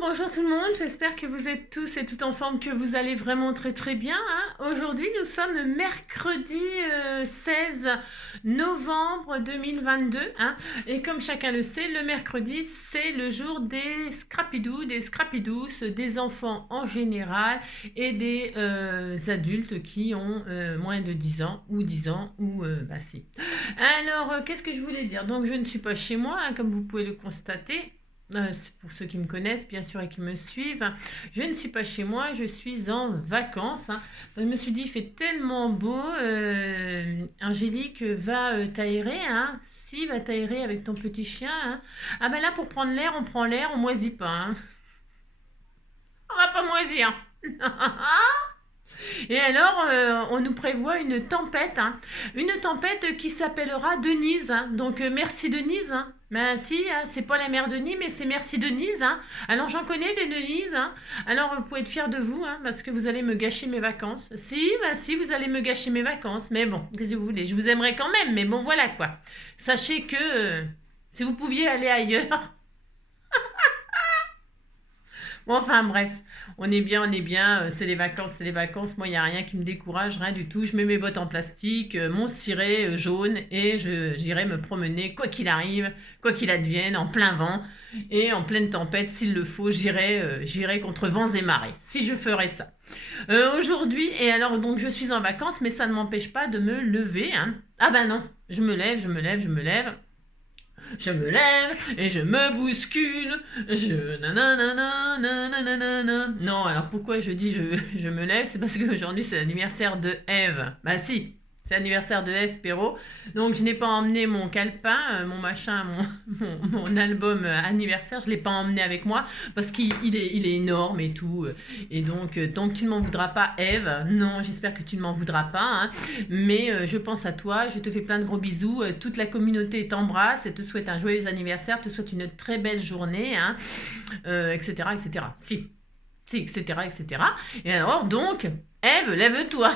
Bonjour tout le monde, j'espère que vous êtes tous et toutes en forme, que vous allez vraiment très très bien, hein. Aujourd'hui nous sommes mercredi 16 novembre 2022, hein. Et comme chacun le sait, le mercredi c'est le jour des scrapidous, des scrapidous, des enfants en général et des adultes qui ont moins de 10 ans ou 10 ans ou bah si. Alors qu'est-ce que je voulais dire? Donc je ne suis pas chez moi, hein, comme vous pouvez le constater. C'est pour ceux qui me connaissent, bien sûr, et qui me suivent. Je ne suis pas chez moi, je suis en vacances, hein. Je me suis dit, il fait tellement beau. Angélique, va t'aérer, hein. Si, va t'aérer avec ton petit chien, hein. Ah ben là, pour prendre l'air, on prend l'air, on moisit pas, hein. On va pas moisir. Et alors, on nous prévoit une tempête, hein. Une tempête qui s'appellera Denise, hein. Donc, merci Denise, hein. Ben si, hein, c'est pas la mère Denis, mais c'est merci Denise, hein. Alors, j'en connais des Denise, hein. Alors, vous pouvez être fiers de vous, hein, parce que vous allez me gâcher mes vacances. Si, ben si, vous allez me gâcher mes vacances. Mais bon, qu'est-ce que vous voulez? Je vous aimerais quand même, mais bon, voilà quoi. Sachez que si vous pouviez aller ailleurs. Bon, enfin bref, on est bien, c'est les vacances, c'est les vacances. Moi, il n'y a rien qui me décourage, rien du tout. Je mets mes bottes en plastique, mon ciré jaune et j'irai me promener, quoi qu'il arrive, quoi qu'il advienne, en plein vent et en pleine tempête, s'il le faut, j'irai contre vents et marées, si je ferais ça. Aujourd'hui, et alors donc je suis en vacances, mais ça ne m'empêche pas de me lever, hein. Ah ben non, je me lève, je me lève, je me lève. Je me lève et je me bouscule. Je nanana, nanana. Non, alors pourquoi je dis je me lève? C'est parce qu'aujourd'hui c'est l'anniversaire de Ève. Bah si, c'est l'anniversaire de Ève Perrault. Donc je n'ai pas emmené mon calepin, mon machin, mon album anniversaire. Je ne l'ai pas emmené avec moi parce qu'il est énorme et tout. Et donc tu ne m'en voudras pas, Ève. Non, j'espère que tu ne m'en voudras pas, hein. Mais je pense à toi, je te fais plein de gros bisous. Toute la communauté t'embrasse et te souhaite un joyeux anniversaire, te souhaite une très belle journée, hein, etc., etc. Si, etc., etc. Et alors, donc, Ève, lève-toi.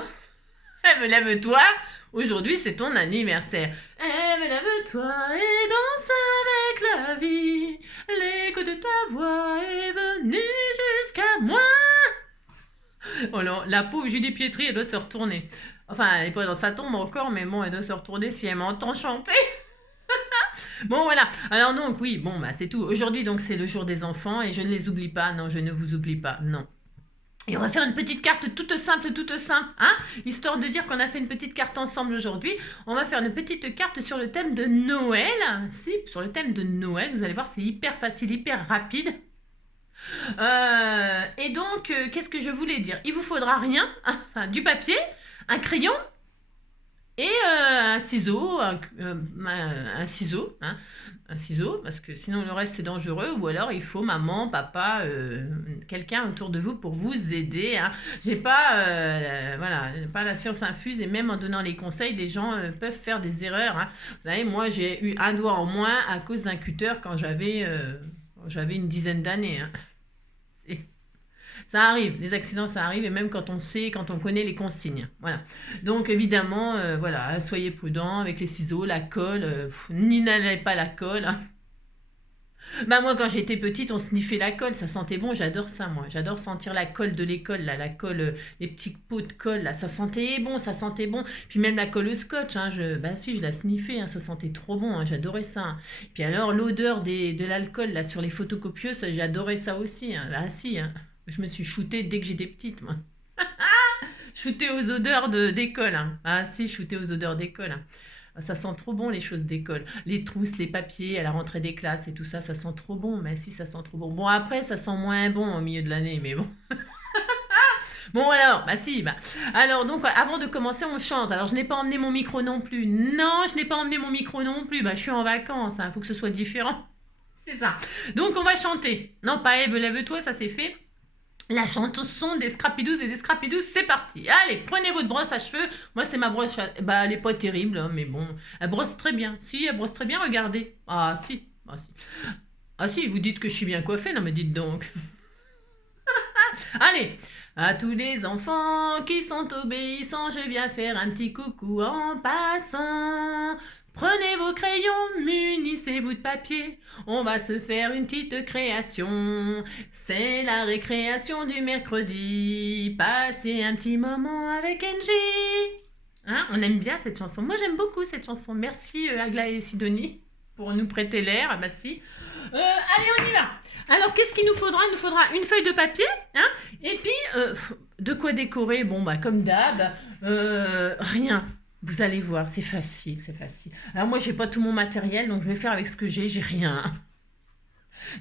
Ève, lève-toi. Aujourd'hui, c'est ton anniversaire. Ève, lève-toi et danse avec la vie. L'écho de ta voix est venu jusqu'à moi. Oh non, la pauvre Julie Pietri, elle doit se retourner. Enfin, elle n'est pas dans sa tombe encore, mais bon, elle doit se retourner si elle m'entend chanter. Bon, voilà. Alors donc, oui, bon, bah c'est tout. Aujourd'hui, donc, c'est le jour des enfants et je ne les oublie pas. Non, je ne vous oublie pas. Non. Et on va faire une petite carte toute simple, hein, histoire de dire qu'on a fait une petite carte ensemble aujourd'hui. On va faire une petite carte sur le thème de Noël. Si, sur le thème de Noël, vous allez voir, c'est hyper facile, hyper rapide. Et donc, qu'est-ce que je voulais dire? Il vous faudra rien, enfin, du papier, un crayon et un ciseau, un ciseau, hein, un ciseau, parce que sinon le reste c'est dangereux, ou alors il faut maman, papa, quelqu'un autour de vous pour vous aider, hein. J'ai pas, voilà, pas la science infuse et même en donnant les conseils, les gens peuvent faire des erreurs, hein. Vous savez, moi j'ai eu un doigt en moins à cause d'un cutter quand j'avais une dizaine d'années, hein. Ça arrive, les accidents ça arrive, et même quand on sait, quand on connaît les consignes. Voilà. Donc évidemment, voilà, soyez prudents avec les ciseaux, la colle, n'inhalez pas la colle, hein. Bah moi quand j'étais petite, on sniffait la colle, ça sentait bon, j'adore ça moi. J'adore sentir la colle de l'école, là, la colle, les petits pots de colle, là, ça sentait bon, ça sentait bon. Puis même la colle au scotch, hein, bah si, je la sniffais, hein, ça sentait trop bon, hein, j'adorais ça, hein. Puis alors l'odeur de l'alcool, là, sur les photocopieuses, j'adorais ça aussi, hein. Ah si, hein. Je me suis shootée dès que j'étais petite, moi. Shooter aux odeurs d'école, hein. Ah si, shooter aux odeurs d'école, hein. Ça sent trop bon les choses d'école. Les trousses, les papiers à la rentrée des classes et tout ça, ça sent trop bon. Mais si, ça sent trop bon. Bon, après, ça sent moins bon au milieu de l'année, mais bon. Bon, alors, bah si, bah. Alors, donc, avant de commencer, on chante. Alors, je n'ai pas emmené mon micro non plus. Non, je n'ai pas emmené mon micro non plus. Bah, je suis en vacances, hein. Faut que ce soit différent. C'est ça. Donc, on va chanter. Non, pas Ève, lève-toi, ça c'est fait. La chanson des Scrapidous et des Scrapidous, c'est parti. Allez, prenez votre brosse à cheveux. Moi, c'est ma brosse bah, elle n'est pas terrible, hein, mais bon, elle brosse très bien. Si, elle brosse très bien, regardez. Ah, si. Ah, si. Ah, si, vous dites que je suis bien coiffée. Non, mais dites donc. Allez, à tous les enfants qui sont obéissants, je viens faire un petit coucou en passant. Prenez vos crayons, munissez-vous de papier, on va se faire une petite création. C'est la récréation du mercredi, passez un petit moment avec Angie. Hein, on aime bien cette chanson. Moi j'aime beaucoup cette chanson. Merci Agla et Sidonie pour nous prêter l'air. Ah bah si. Allez, on y va. Alors qu'est-ce qu'il nous faudra? Il nous faudra une feuille de papier, hein, et puis de quoi décorer. Bon bah comme d'hab, rien. Vous allez voir, c'est facile, c'est facile. Alors moi, j'ai pas tout mon matériel, donc je vais faire avec ce que j'ai rien.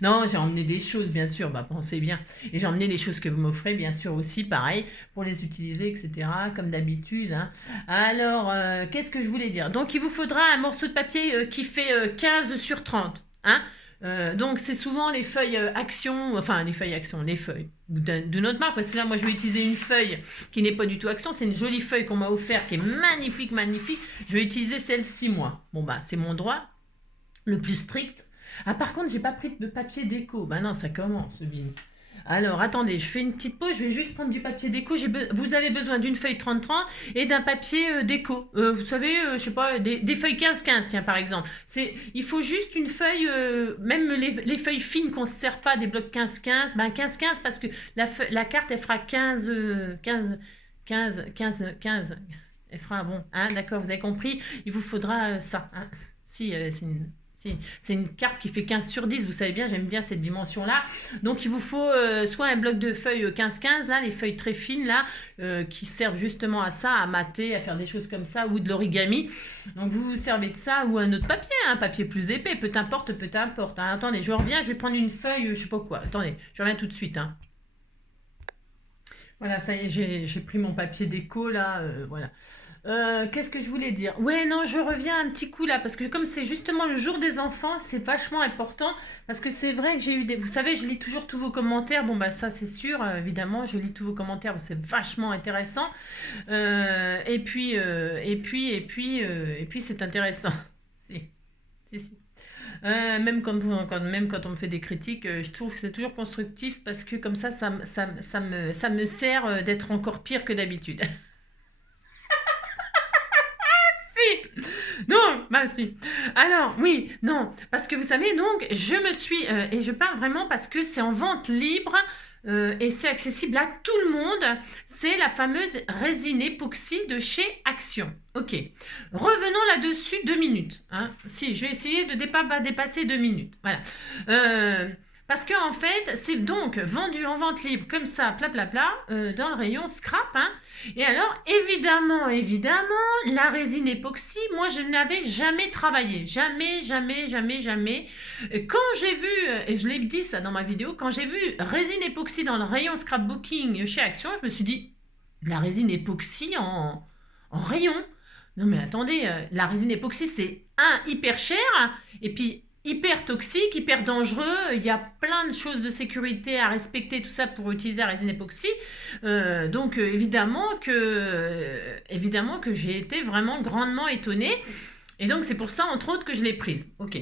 Non, j'ai emmené des choses, bien sûr, bah pensez bien. Et j'ai emmené les choses que vous m'offrez, bien sûr, aussi, pareil, pour les utiliser, etc., comme d'habitude. Hein. Alors, qu'est-ce que je voulais dire? Donc, il vous faudra un morceau de papier qui fait 15 sur 30. Hein. Donc, c'est souvent les feuilles Action, enfin, les feuilles Action, les feuilles de notre marque, parce que là, moi, je vais utiliser une feuille qui n'est pas du tout Action, c'est une jolie feuille qu'on m'a offerte, qui est magnifique, magnifique. Je vais utiliser celle-ci, moi. Bon, bah, c'est mon droit, le plus strict. Ah, par contre, j'ai pas pris de papier déco. Bah non, ça commence, Vince. Alors, attendez, je fais une petite pause. Je vais juste prendre du papier déco. Vous avez besoin d'une feuille 30-30 et d'un papier déco. Vous savez, je sais pas, des feuilles 15-15, tiens, par exemple. Il faut juste une feuille, même les feuilles fines qu'on ne se sert pas, des blocs 15-15. Ben 15-15 parce que la carte, elle fera 15, 15, 15, 15, 15. Elle fera, bon, hein, d'accord, vous avez compris. Il vous faudra ça. Hein. Si, c'est une carte qui fait 15 sur 10, vous savez bien, j'aime bien cette dimension-là. Donc il vous faut soit un bloc de feuilles 15-15, là, les feuilles très fines, là, qui servent justement à ça, à mater, à faire des choses comme ça, ou de l'origami. Donc vous vous servez de ça, ou un autre papier, un papier plus épais, peu importe. Hein. Attendez, je reviens, je vais prendre une feuille, je sais pas quoi. Attendez, je reviens tout de suite. Hein. Voilà, ça y est, j'ai pris mon papier déco, là, voilà. Qu'est-ce que je voulais dire? Ouais, non, je reviens un petit coup là, parce que comme c'est justement le jour des enfants, c'est vachement important, parce que c'est vrai que j'ai eu des... Vous savez, je lis toujours tous vos commentaires, bon bah ça c'est sûr, évidemment, je lis tous vos commentaires, c'est vachement intéressant. Et puis c'est intéressant. Si, si. Même quand on me fait des critiques, je trouve que c'est toujours constructif, parce que comme ça me sert d'être encore pire que d'habitude. Si. Non, bah si. Alors, oui, non, parce que vous savez, donc, je me suis, et je parle vraiment parce que c'est en vente libre et c'est accessible à tout le monde. C'est la fameuse résine époxy de chez Action. Ok. Revenons là-dessus 2 minutes. Hein. Si, je vais essayer de ne pas dépasser 2 minutes. Voilà. Parce que en fait, c'est donc vendu en vente libre comme ça, dans le rayon scrap. Hein. Et alors, évidemment, la résine époxy, moi, je n'avais jamais travaillé. Jamais. Quand j'ai vu, et je l'ai dit ça dans ma vidéo, quand j'ai vu résine époxy dans le rayon scrapbooking chez Action, je me suis dit, la résine époxy en rayon. Non mais attendez, la résine époxy, c'est hyper cher, et puis hyper toxique, hyper dangereux. Il y a plein de choses de sécurité à respecter, tout ça pour utiliser la résine époxy. Donc évidemment que j'ai été vraiment grandement étonnée. Et donc c'est pour ça, entre autres, que je l'ai prise. Ok.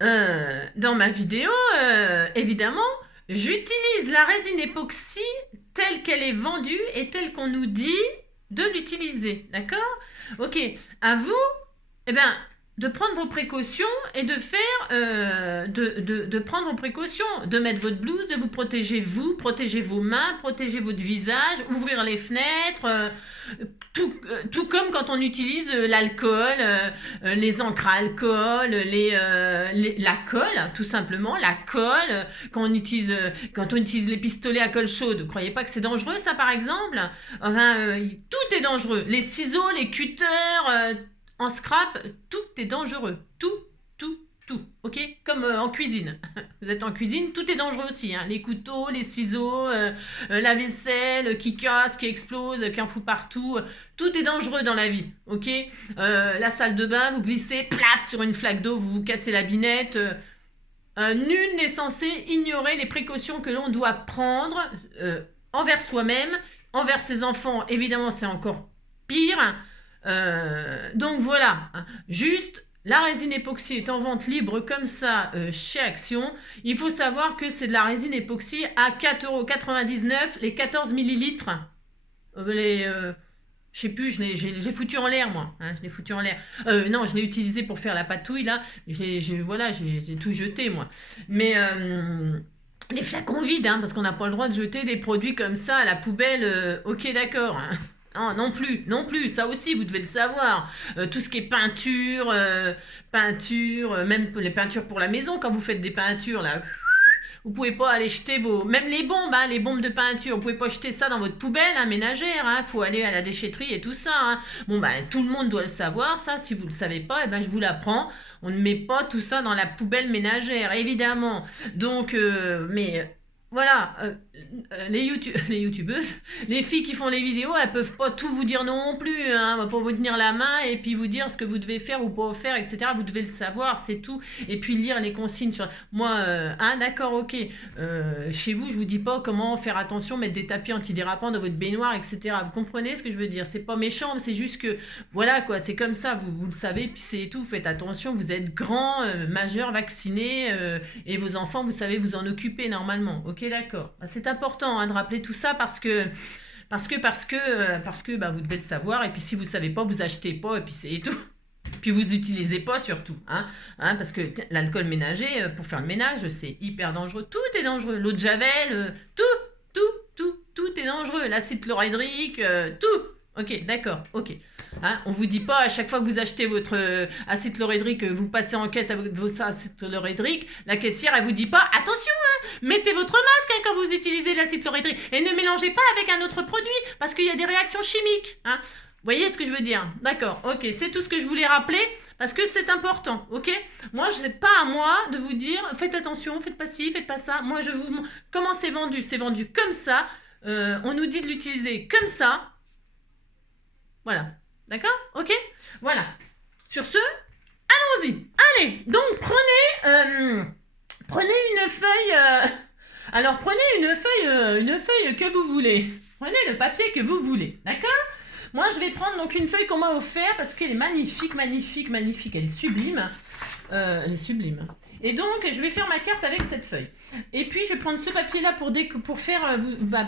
Dans ma vidéo, évidemment, j'utilise la résine époxy telle qu'elle est vendue et telle qu'on nous dit de l'utiliser. D'accord? Ok. À vous, eh ben, de prendre vos précautions et de faire, de prendre vos précautions, de mettre votre blouse, de vous, protéger vos mains, protéger votre visage, ouvrir les fenêtres, tout comme quand on utilise l'alcool, les encres à alcool, la colle, tout simplement, la colle, quand on utilise les pistolets à colle chaude. Vous croyez pas que c'est dangereux ça par exemple? Enfin, tout est dangereux. Les ciseaux, les cutters, en scrap, tout est dangereux. Tout. Ok? Comme en cuisine. Vous êtes en cuisine, tout est dangereux aussi. Hein. Les couteaux, les ciseaux, la vaisselle qui casse, qui explose, qui en fout partout. Tout est dangereux dans la vie. Ok? La salle de bain, vous glissez, plaf, sur une flaque d'eau, vous vous cassez la binette. Nul n'est censé ignorer les précautions que l'on doit prendre envers soi-même, envers ses enfants. Évidemment, c'est encore pire. Donc voilà, juste la résine époxy est en vente libre comme ça chez Action. Il faut savoir que c'est de la résine époxy à 4,99 € les 14 millilitres. Je sais plus, j'ai foutu en l'air, moi. Hein, je l'ai foutu en l'air. Non, je l'ai utilisé pour faire la patouille, là. Voilà, j'ai tout jeté, moi. Mais les flacons vides, hein, parce qu'on n'a pas le droit de jeter des produits comme ça à la poubelle. Ok, d'accord. Hein. Non, non plus, non plus. Ça aussi, vous devez le savoir. Tout ce qui est peinture, même les peintures pour la maison, quand vous faites des peintures, là. Vous pouvez pas aller jeter même les bombes de peinture, vous pouvez pas jeter ça dans votre poubelle hein, ménagère, hein, faut aller à la déchetterie et tout ça. Hein. Bon, ben, tout le monde doit le savoir, ça, si vous le savez pas, eh ben, je vous l'apprends. On ne met pas tout ça dans la poubelle ménagère, évidemment. Donc, voilà, les youtubeuses, les filles qui font les vidéos, elles peuvent pas tout vous dire non plus, hein, pour vous tenir la main et puis vous dire ce que vous devez faire ou pas faire, etc. Vous devez le savoir, c'est tout. Et puis lire les consignes sur... Moi, d'accord, ok. Chez vous, je vous dis pas comment faire attention, mettre des tapis antidérapants dans votre baignoire, etc. Vous comprenez ce que je veux dire? C'est pas méchant, mais c'est juste que, voilà quoi, c'est comme ça, vous le savez, puis c'est tout. Faites attention, vous êtes grand, majeur, vacciné, et vos enfants, vous savez vous en occuper normalement, ok? D'accord. C'est important hein, de rappeler tout ça parce que bah, vous devez le savoir et puis si vous savez pas, vous achetez pas et puis c'est tout. Puis vous utilisez pas surtout, hein, parce que l'alcool ménager pour faire le ménage c'est hyper dangereux. Tout est dangereux. L'eau de javel, tout est dangereux. L'acide chlorhydrique, tout. Ok, d'accord, ok. Hein, on vous dit pas à chaque fois que vous achetez votre acide chlorhydrique, vous passez en caisse avec vos acides chlorhydriques, la caissière elle vous dit pas attention, hein, mettez votre masque hein, quand vous utilisez l'acide chlorhydrique et ne mélangez pas avec un autre produit parce qu'il y a des réactions chimiques. Hein. Vous voyez ce que je veux dire? D'accord, ok, c'est tout ce que je voulais rappeler parce que c'est important, ok? Moi, je n'ai pas à moi de vous dire faites attention, faites pas ci, faites pas ça. Moi, je vous comment c'est vendu? C'est vendu comme ça. On nous dit de l'utiliser comme ça. Voilà. D'accord? Ok? Voilà. Sur ce, allons-y. Allez, donc prenez une feuille. Alors prenez une feuille que vous voulez. Prenez le papier que vous voulez. D'accord? Moi, je vais prendre donc une feuille qu'on m'a offerte parce qu'elle est magnifique, magnifique, magnifique. Elle est sublime. Elle est sublime. Et donc, je vais faire ma carte avec cette feuille. Et puis, je vais prendre ce papier-là pour faire,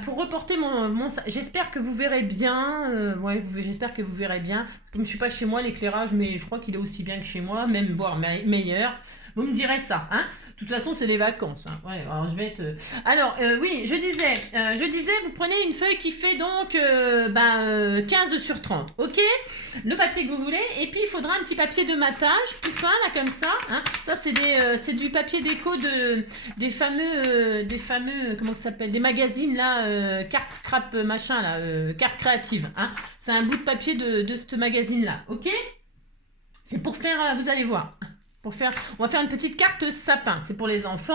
pour reporter mon j'espère que vous verrez bien. Ouais, j'espère que vous verrez bien. Comme je ne suis pas chez moi, l'éclairage, mais je crois qu'il est aussi bien que chez moi, même voire meilleur. Vous me direz ça, hein. De toute façon, c'est les vacances. Hein. Ouais, alors je vais être... Alors, oui, je disais, vous prenez une feuille qui fait donc 15 sur 30, ok? Le papier que vous voulez. Et puis, il faudra un petit papier de matage, tout fin, là, comme ça. Hein. Ça, c'est du papier déco des fameux, comment ça s'appelle? Des magazines, là, cartes scrap, machin, là, cartes créatives. Hein. C'est un bout de papier de ce magazine-là, ok? C'est pour faire, vous allez voir. On va faire une petite carte sapin. C'est pour les enfants.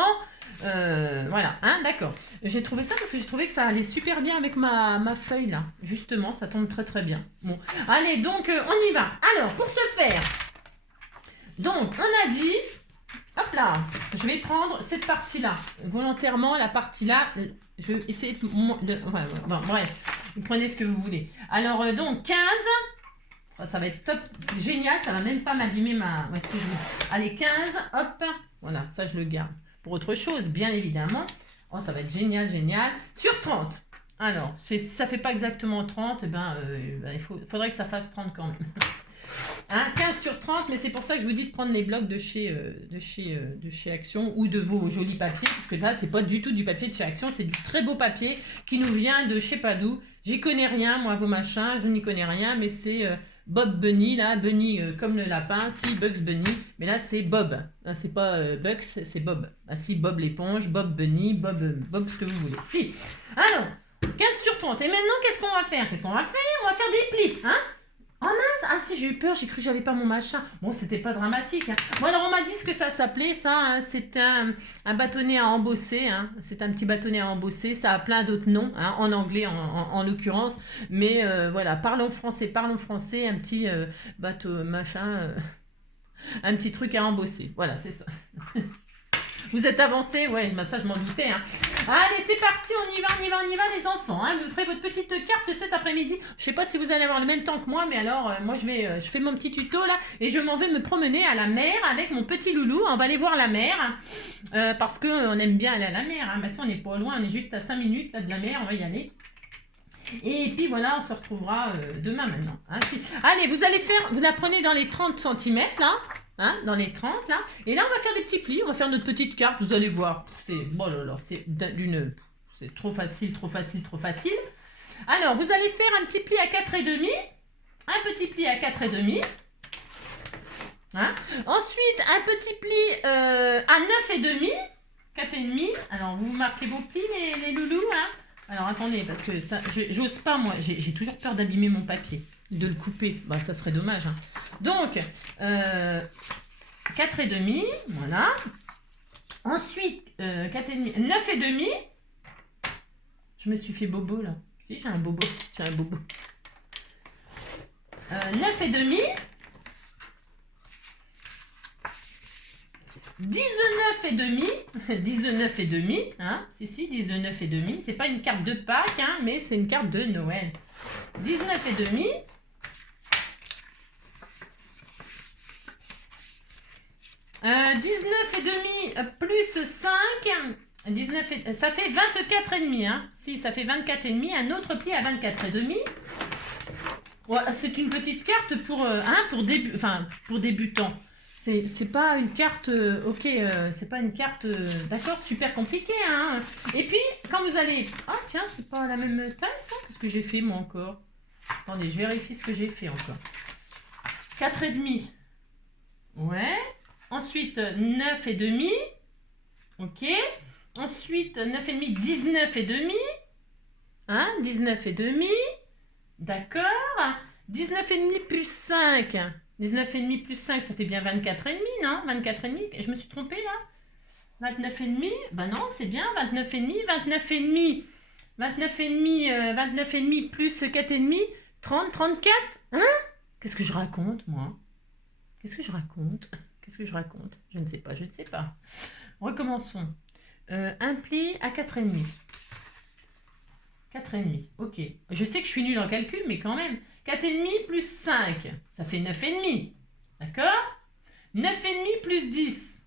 Voilà, hein, d'accord. J'ai trouvé ça parce que j'ai trouvé que ça allait super bien avec ma feuille là. Justement, ça tombe très très bien. Bon, allez, donc on y va. Alors, pour ce faire, donc on a dit, hop là, je vais prendre cette partie-là. Volontairement, la partie-là, je vais essayer de... Ouais, bon, bref, vous prenez ce que vous voulez. Alors, donc 15... Ça va être top, génial, ça va même pas m'abîmer ma... Allez, 15, hop, voilà, ça je le garde. Pour autre chose, bien évidemment. Oh, ça va être génial, génial. Sur 30. Alors, ça fait pas exactement 30, il faudrait que ça fasse 30 quand même. Hein, 15 sur 30, mais c'est pour ça que je vous dis de prendre les blocs de chez Action ou de vos jolis papiers, parce que là, c'est pas du tout du papier de chez Action, c'est du très beau papier qui nous vient de je sais pas d'où. J'y connais rien, moi, vos machins, je n'y connais rien, mais c'est... Bob Bunny, là, Bunny comme le lapin, si, Bugs Bunny, mais là c'est Bob, hein, c'est pas Bugs, c'est Bob. Ah si, Bob l'éponge, Bob Bunny, Bob ce que vous voulez. Si, alors, 15 sur 30, et maintenant qu'est-ce qu'on va faire? On va faire des plis, hein? Oh mince, ah si j'ai eu peur, j'ai cru que j'avais pas mon machin. Bon, c'était pas dramatique. Hein. Bon alors on m'a dit ce que ça s'appelait, ça, hein, c'est un bâtonnet à embosser, hein. C'est un petit bâtonnet à embosser, ça a plein d'autres noms, hein, en anglais en l'occurrence, mais voilà, parlons français, un petit bateau, machin, un petit truc à embosser, voilà, c'est ça. Vous êtes avancés? Ouais, ça je m'en doutais. Hein. Allez, c'est parti, on y va les enfants. Hein. Vous ferez votre petite carte cet après-midi. Je sais pas si vous allez avoir le même temps que moi, mais alors, moi je fais mon petit tuto là et je m'en vais me promener à la mer avec mon petit loulou. On va aller voir la mer parce qu'on aime bien aller à la mer. Hein. Bah, si on n'est pas loin, on est juste à 5 minutes là, de la mer, on va y aller. Et puis voilà, on se retrouvera demain maintenant. Hein. Allez, vous la prenez dans les 30 centimètres là. Hein, dans les 30 là. Et là, on va faire des petits plis. On va faire notre petite carte. Vous allez voir. C'est trop facile, trop facile, trop facile. Alors, vous allez faire un petit pli à 4,5. Un petit pli à 4,5. Hein. Ensuite, un petit pli à 9,5. 4,5. Alors, vous marquez vos plis, les loulous. Hein. Alors, attendez, parce que ça, j'ose pas, moi. J'ai toujours peur d'abîmer mon papier, de le couper. Bah, ça serait dommage. Hein. Donc, 4,5. Voilà. Ensuite, 4,5. 9,5. Je me suis fait bobo, là. Si, j'ai un bobo. J'ai un bobo. 9,5. 19,5. 19,5. Hein? Si, 19,5. C'est pas une carte de Pâques, hein, mais c'est une carte de Noël. 19,5. 19,5 plus 5. 19 ça fait 24,5. Hein? Si, ça fait 24,5. Un autre pli à 24,5. Ouais, c'est une petite carte pour débutants. C'est pas une carte, c'est pas une carte, d'accord, super compliquée, hein. Et puis, quand vous allez... Ah, tiens, c'est pas la même taille, ça? Qu'est-ce que j'ai fait, moi, encore? Attendez, je vérifie ce que j'ai fait, encore. 4,5. Ouais. Ensuite, 9,5. Ok. Ensuite, 9,5, 19,5. Hein, 19,5. D'accord. 19,5 plus 5. 19,5 plus 5, ça fait bien 24,5, non? 24,5. Je me suis trompée là? 29,5. Ben non, c'est bien. 29,5. 29,5. 29,5 plus 4,5. 30, 34. Hein? Qu'est-ce que je raconte, moi? Qu'est-ce que je raconte? Qu'est-ce que je raconte? Je ne sais pas, je ne sais pas. Recommençons. Un pli à 4,5. 4,5, ok. Je sais que je suis nulle en calcul, mais quand même. 4,5 plus 5, ça fait 9,5. D'accord? 9,5 plus 10,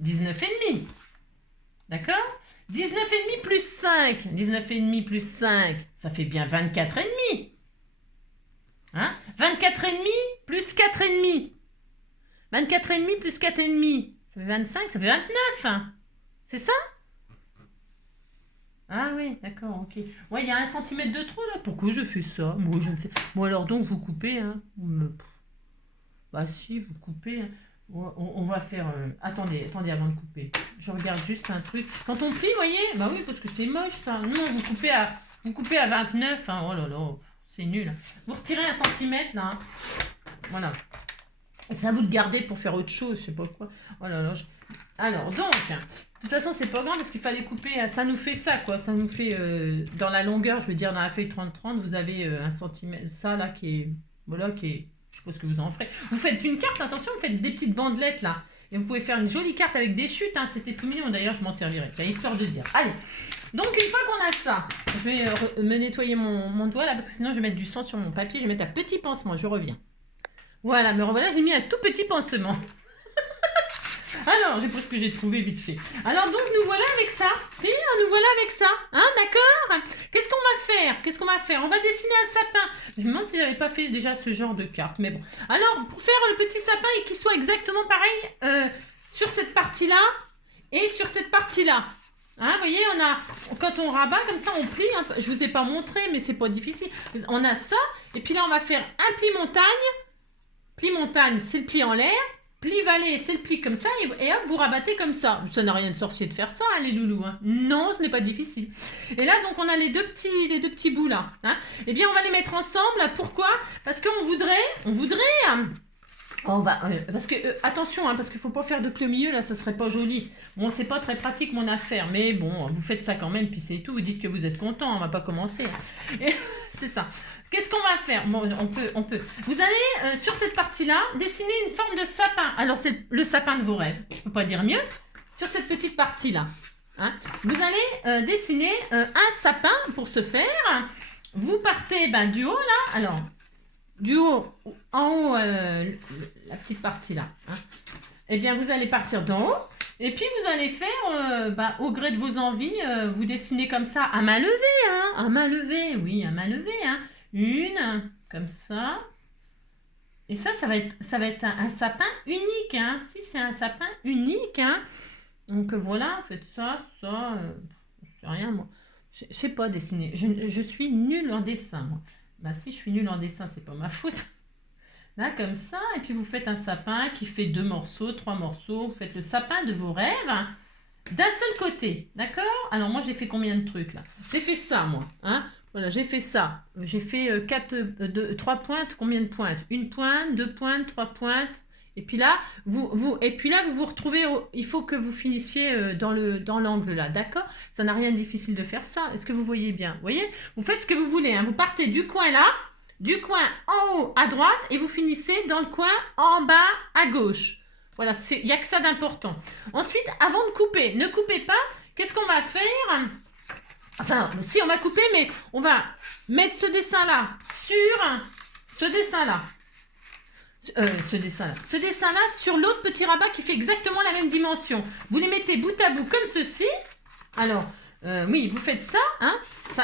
19,5. D'accord? 19,5 plus 5, 19,5 plus 5, ça fait bien 24,5. Hein? 24,5 plus 4,5. 24,5 plus 4,5, ça fait 25, ça fait 29. C'est ça? Ah oui, d'accord, ok. Ouais, il y a 1 centimètre de trop là. Pourquoi je fais ça? Moi, je ne sais. Bon, alors donc, vous coupez, hein. Bah si, vous coupez. Hein. On va faire... Attendez avant de couper. Je regarde juste un truc. Quand on plie, vous voyez? Bah oui, parce que c'est moche ça. Non, vous coupez à 29. Hein. Oh là là, c'est nul. Vous retirez 1 centimètre là. Hein. Voilà. Ça, vous le gardez pour faire autre chose, je sais pas quoi. Oh là là, Alors, donc, de toute façon, c'est pas grave parce qu'il fallait couper, ça nous fait ça, quoi. Ça nous fait, dans la longueur, je veux dire, dans la feuille 30-30, vous avez 1 centimètre, ça, là, qui est, voilà, qui est, je sais pas ce que vous en ferez. Vous faites une carte, attention, vous faites des petites bandelettes, là. Et vous pouvez faire une jolie carte avec des chutes, hein. C'était tout mignon, d'ailleurs, je m'en servirai. C'est histoire de dire. Allez, donc, une fois qu'on a ça, je vais me nettoyer mon doigt, là, parce que sinon, je vais mettre du sang sur mon papier. Je vais mettre un petit pansement, je reviens. Voilà, me revoilà, j'ai mis un tout petit pansement. Alors, j'ai pas ce que j'ai trouvé vite fait. Alors donc, nous voilà avec ça. Si, nous voilà avec ça. Hein, d'accord? Qu'est-ce qu'on va faire? Qu'est-ce qu'on va faire? On va dessiner un sapin. Je me demande si j'avais pas fait déjà ce genre de carte. Mais bon. Alors, pour faire le petit sapin et qu'il soit exactement pareil sur cette partie-là et sur cette partie-là. Hein, vous voyez, quand on rabat comme ça, on plie. Je vous ai pas montré, mais c'est pas difficile. On a ça. Et puis là, on va faire un pli montagne. Pli montagne, c'est le pli en l'air. Pli vallée, c'est le pli comme ça, et hop, vous rabattez comme ça. Ça n'a rien de sorcier de faire ça, hein, les loulous. Hein. Non, ce n'est pas difficile. Et là, donc, on a les deux petits bouts là. Hein. Eh bien, on va les mettre ensemble. Pourquoi? Parce qu'on voudrait... parce que, attention, hein, parce qu'il ne faut pas faire de pli au milieu, là, ça serait pas joli. Bon, c'est pas très pratique, mon affaire, mais bon, vous faites ça quand même, puis c'est tout. Vous dites que vous êtes content, on va pas commencer. Hein. C'est ça. Qu'est-ce qu'on va faire? Bon, on peut. Vous allez, sur cette partie-là, dessiner une forme de sapin. Alors, c'est le sapin de vos rêves. Je ne peux pas dire mieux. Sur cette petite partie-là. Hein. Vous allez dessiner un sapin pour ce faire. Vous partez du haut, là. Alors, du haut, en haut, la petite partie-là. Hein. Eh bien, vous allez partir d'en haut. Et puis vous allez faire, au gré de vos envies, vous dessinez comme ça à main levée, hein, à main levée, oui, à main levée, hein. Une, comme ça. Et ça va être un sapin unique, hein. Si c'est un sapin unique, hein. Donc voilà, faites ça, je sais rien moi. Je sais pas dessiner. Je suis nulle en dessin, moi. Bah si je suis nulle en dessin, c'est pas ma faute. Là, comme ça, et puis vous faites un sapin qui fait 2 morceaux, 3 morceaux. Vous faites le sapin de vos rêves d'un seul côté, d'accord? Alors moi, j'ai fait combien de trucs là? J'ai fait ça, moi, hein? Voilà, j'ai fait ça. J'ai fait 3 pointes. Combien de pointes? Une pointe, 2 pointes, 3 pointes. Et puis là, vous vous retrouvez. Il faut que vous finissiez dans l'angle là, d'accord? Ça n'a rien de difficile de faire ça. Est-ce que vous voyez bien? Vous voyez? Vous faites ce que vous voulez, hein. Vous partez du coin là, du coin en haut à droite, et vous finissez dans le coin en bas à gauche. Voilà, il n'y a que ça d'important. Ensuite, avant de couper, ne coupez pas. Qu'est-ce qu'on va faire? Enfin, si on va couper, mais on va mettre ce dessin-là sur ce dessin-là. Ce dessin-là sur l'autre petit rabat qui fait exactement la même dimension. Vous les mettez bout à bout comme ceci. Alors, oui, vous faites ça. Hein.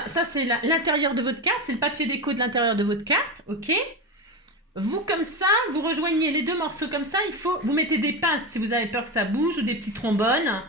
Ça c'est l'intérieur de votre carte. C'est le papier déco de l'intérieur de votre carte. OK. Vous, comme ça, vous rejoignez les 2 morceaux comme ça. Vous mettez des pinces si vous avez peur que ça bouge ou des petits trombones.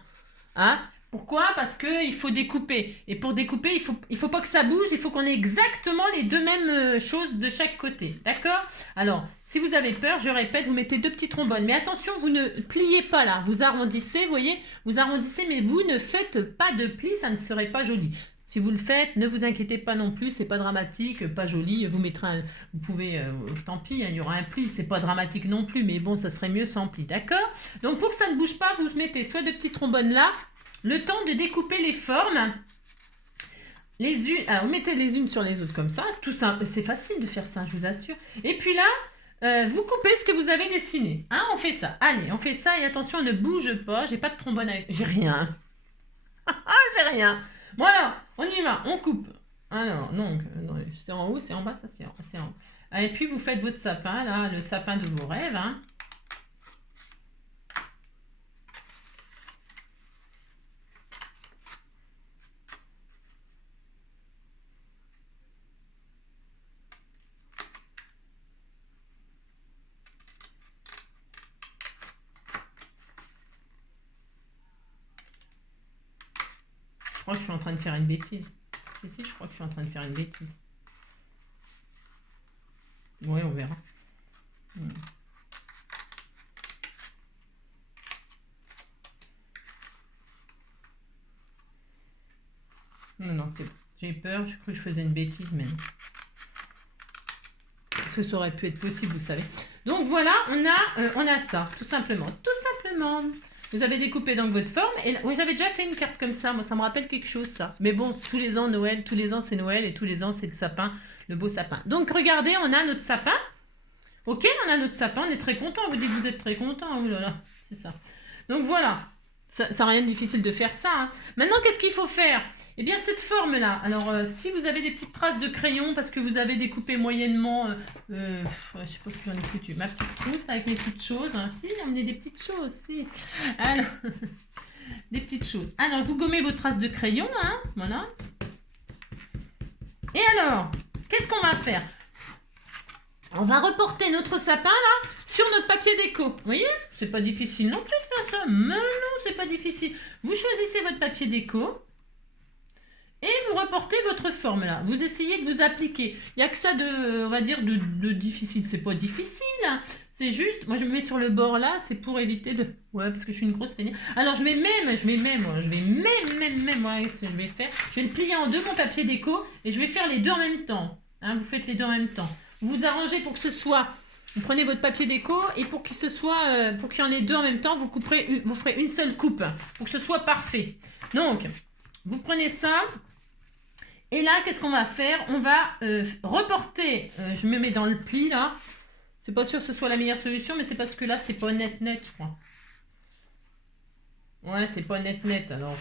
Hein. Pourquoi? Parce qu'il faut découper. Et pour découper, il faut pas que ça bouge. Il faut qu'on ait exactement les 2 mêmes choses de chaque côté. D'accord? Alors, si vous avez peur, je répète, vous mettez 2 petits trombones. Mais attention, vous ne pliez pas là. Vous arrondissez, vous voyez? Vous arrondissez, mais vous ne faites pas de plis. Ça ne serait pas joli. Si vous le faites, ne vous inquiétez pas non plus. C'est pas dramatique, pas joli. Vous mettrez vous pouvez, tant pis, hein, il y aura un pli. C'est pas dramatique non plus. Mais bon, ça serait mieux sans pli. D'accord? Donc, pour que ça ne bouge pas, vous mettez soit 2 petits trombones là. Le temps de découper les formes, alors mettez les unes sur les autres comme ça, tout ça, c'est facile de faire ça, je vous assure. Et puis là, vous coupez ce que vous avez dessiné. Hein, on fait ça. Allez, on fait ça et attention, ne bouge pas. J'ai pas de trombone avec... J'ai rien. J'ai rien. Voilà, on y va, on coupe. Alors, donc, c'est en haut, c'est en bas, ça c'est en haut. Et puis vous faites votre sapin, là, le sapin de vos rêves, hein. Je crois que je suis en train de faire une bêtise. Ici, je crois que je suis en train de faire une bêtise. Oui, on verra. Non, c'est bon. J'ai peur, je crois que je faisais une bêtise, mais non. Parce que ça aurait pu être possible, vous savez. Donc voilà, on a ça, tout simplement. Tout simplement. Vous avez découpé donc votre forme. Et oui, j'avais déjà fait une carte comme ça. Moi, ça me rappelle quelque chose, ça. Mais bon, tous les ans, Noël, tous les ans, c'est Noël. Et tous les ans, c'est le sapin, le beau sapin. Donc, regardez, on a notre sapin. Ok, on a notre sapin. On est très content. Vous dites que vous êtes très content. Oh là là, c'est ça. Donc, voilà. Ça n'a rien de difficile de faire ça. Hein. Maintenant, qu'est-ce qu'il faut faire? Eh bien, cette forme-là. Alors, si vous avez des petites traces de crayon parce que vous avez découpé moyennement... je ne sais pas si j'en ai foutu. Ma petite trousse avec mes petites choses. Hein. Si, on a des petites choses, si. Alors, des petites choses. Alors, vous gommez vos traces de crayon. Hein, voilà. Et alors, qu'est-ce qu'on va faire? On va reporter notre sapin là sur notre papier déco. Vous voyez? C'est pas difficile non plus de faire ça. Mais non, c'est pas difficile. Vous choisissez votre papier déco et vous reportez votre forme là. Vous essayez de vous appliquer. Il n'y a que ça de, on va dire, de difficile. C'est pas difficile. Hein. C'est juste, moi je me mets sur le bord là, c'est pour éviter de... Ouais, parce que je suis une grosse feignante. Alors je vais même, ce que je vais faire. Je vais le plier en 2, mon papier déco, et je vais faire les 2 en même temps. Hein, vous faites les 2 en même temps. Vous vous arrangez pour que ce soit... Vous prenez votre papier déco et pour qu'il y en ait 2 en même temps, vous ferez une seule coupe pour que ce soit parfait. Donc, vous prenez ça et là, qu'est-ce qu'on va faire? On va reporter. Je me mets dans le pli là. C'est pas sûr que ce soit la meilleure solution, mais c'est parce que là, c'est pas net, je crois. Ouais, c'est pas net. Alors,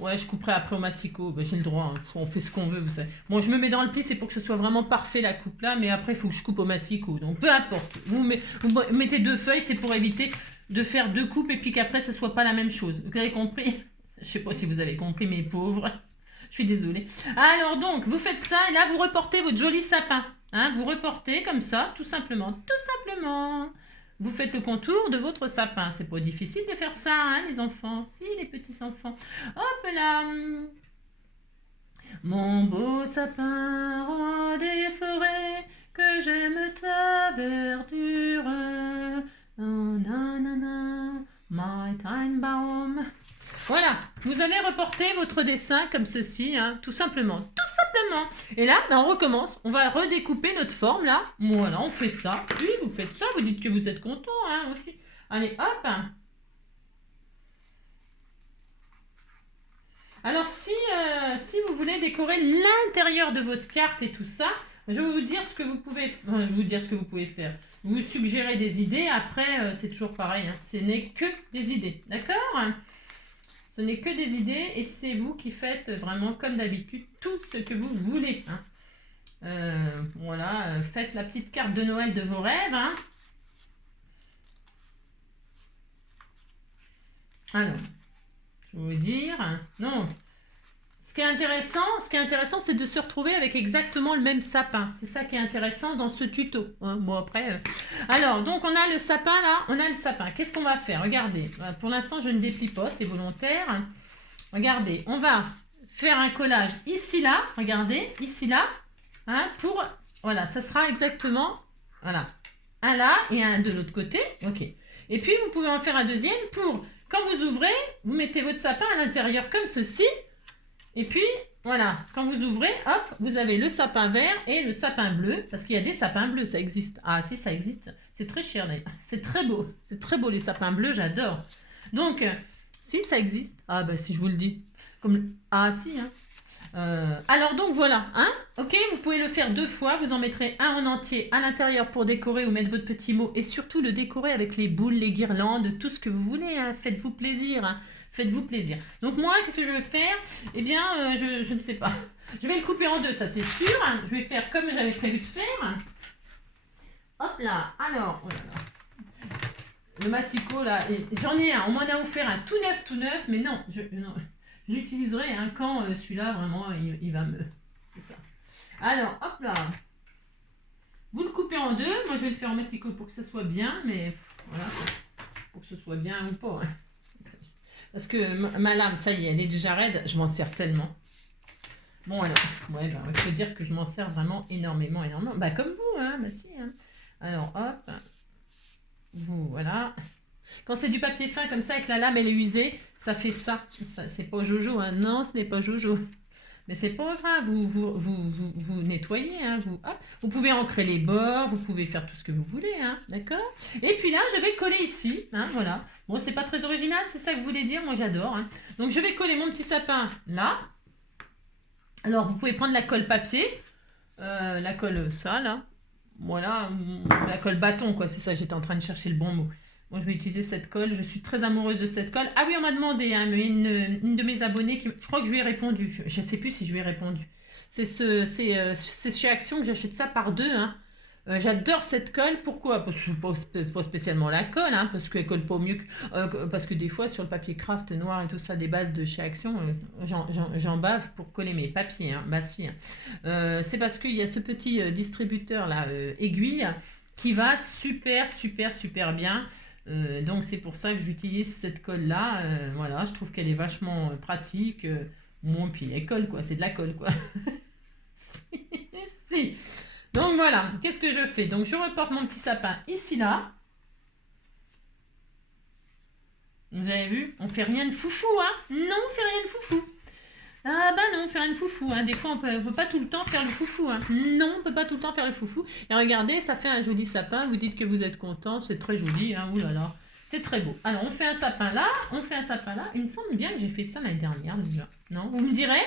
ouais, je couperai après au massicot. Ben, j'ai le droit. Hein. On fait ce qu'on veut, vous savez. Bon, je me mets dans le pli, c'est pour que ce soit vraiment parfait la coupe là. Mais après, il faut que je coupe au massicot. Donc, peu importe. Vous mettez 2 feuilles, c'est pour éviter de faire deux coupes et puis qu'après, ce soit pas la même chose. Vous avez compris? Je sais pas si vous avez compris, mes pauvres. Je suis désolée. Alors donc, vous faites ça et là, vous reportez votre joli sapin. Hein, vous reportez comme ça, tout simplement. Tout simplement. Vous faites le contour de votre sapin. C'est pas difficile de faire ça, hein, les enfants. Si, les petits enfants. Hop là. Mon beau sapin, roi des forêts, que j'aime ta verdure. Nanana, my Tannenbaum. Voilà, vous avez reporté votre dessin comme ceci, hein, tout simplement. Tout simplement. Et là, ben, on recommence. On va redécouper notre forme, là. Voilà, on fait ça. Puis, vous faites ça. Vous dites que vous êtes content, hein, aussi. Allez, hop. Alors, si vous voulez décorer l'intérieur de votre carte et tout ça, je vais vous dire ce que vous pouvez, faire. Vous suggérez des idées. Après, c'est toujours pareil. Hein, ce n'est que des idées. D'accord? Ce n'est que des idées et c'est vous qui faites vraiment comme d'habitude tout ce que vous voulez. Hein. Voilà, faites la petite carte de Noël de vos rêves. Hein. Alors, je vais vous dire, non. Ce qui est intéressant, c'est de se retrouver avec exactement le même sapin. C'est ça qui est intéressant dans ce tuto. Hein. Bon après, alors donc on a le sapin là, on a le sapin. Qu'est-ce qu'on va faire? Regardez, pour l'instant je ne déplie pas, c'est volontaire. Regardez, on va faire un collage ici là. Regardez, ici là, hein, pour voilà, ça sera exactement voilà un là et un de l'autre côté. Ok. Et puis vous pouvez en faire un deuxième pour quand vous ouvrez, vous mettez votre sapin à l'intérieur comme ceci. Et puis, voilà, quand vous ouvrez, hop, vous avez le sapin vert et le sapin bleu, parce qu'il y a des sapins bleus, ça existe. Ah si, ça existe. C'est très cher, d'ailleurs. C'est très beau les sapins bleus, j'adore. Donc, si, ça existe. Ah ben, si je vous le dis. Ah si, hein. Alors donc voilà, hein, ok, vous pouvez le faire 2 fois, vous en mettrez un en entier à l'intérieur pour décorer ou mettre votre petit mot et surtout le décorer avec les boules, les guirlandes, tout ce que vous voulez, hein. Faites-vous plaisir, hein. Faites-vous plaisir. Donc moi, qu'est-ce que je vais faire? Eh bien, je ne sais pas. Je vais le couper en deux, ça c'est sûr. Je vais faire comme j'avais prévu de faire. Hop là, alors, oh là là. Le massicot là, j'en ai un, on m'en a offert un tout neuf, mais non, je l'utiliserai hein, quand celui-là vraiment il va me... C'est ça. Alors, hop là. Vous le coupez en deux, moi je vais le faire en massicot pour que ça soit bien, mais voilà, pour que ce soit bien ou pas. Hein. Parce que ma lame, ça y est, elle est déjà raide, je m'en sers tellement. Bon alors, ouais, bah, il faut dire que je m'en sers vraiment énormément. Bah comme vous, hein, bah si. Hein. Alors hop, vous, voilà. Quand c'est du papier fin comme ça, avec la lame elle est usée, ça fait ça. C'est pas Jojo, hein. Non, ce n'est pas Jojo. Mais c'est pas grave, vous nettoyez, hein, hop. Vous pouvez ancrer les bords, vous pouvez faire tout ce que vous voulez, hein, d'accord? Et puis là, je vais coller ici, hein, voilà. Bon, c'est pas très original, c'est ça que vous voulez dire, moi j'adore. Hein. Donc je vais coller mon petit sapin là. Alors vous pouvez prendre la colle papier, la colle ça là, voilà, la colle bâton quoi, c'est ça, j'étais en train de chercher le bon mot. Moi, je vais utiliser cette colle. Je suis très amoureuse de cette colle. Ah oui, on m'a demandé, hein, une de mes abonnées, je crois que je lui ai répondu. Je ne sais plus si je lui ai répondu. C'est chez Action que j'achète ça par 2. Hein. J'adore cette colle. Pourquoi? Pas spécialement la colle, hein, parce qu'elle colle pas mieux que... parce que des fois, sur le papier craft noir et tout ça, des bases de chez Action, j'en bave pour coller mes papiers. Hein, bah si. Hein. C'est parce qu'il y a ce petit distributeur là, aiguille, qui va super bien. Donc c'est pour ça que j'utilise cette colle là, voilà, je trouve qu'elle est vachement pratique, bon puis elle colle quoi, c'est de la colle quoi. si. Donc voilà, qu'est-ce que je fais? Donc je reporte mon petit sapin ici là. Vous avez vu? On fait rien de foufou hein? Non, on fait rien de foufou. Ah bah non, faire une foufou. Hein. Des fois, on peut pas tout le temps faire le foufou. Hein. Non, on peut pas tout le temps faire le foufou. Et regardez, ça fait un joli sapin. Vous dites que vous êtes content. C'est très joli. Hein. Ouh là là. C'est très beau. Alors, on fait un sapin là. On fait un sapin là. Il me semble bien que j'ai fait ça l'année dernière déjà. Non? Vous me direz?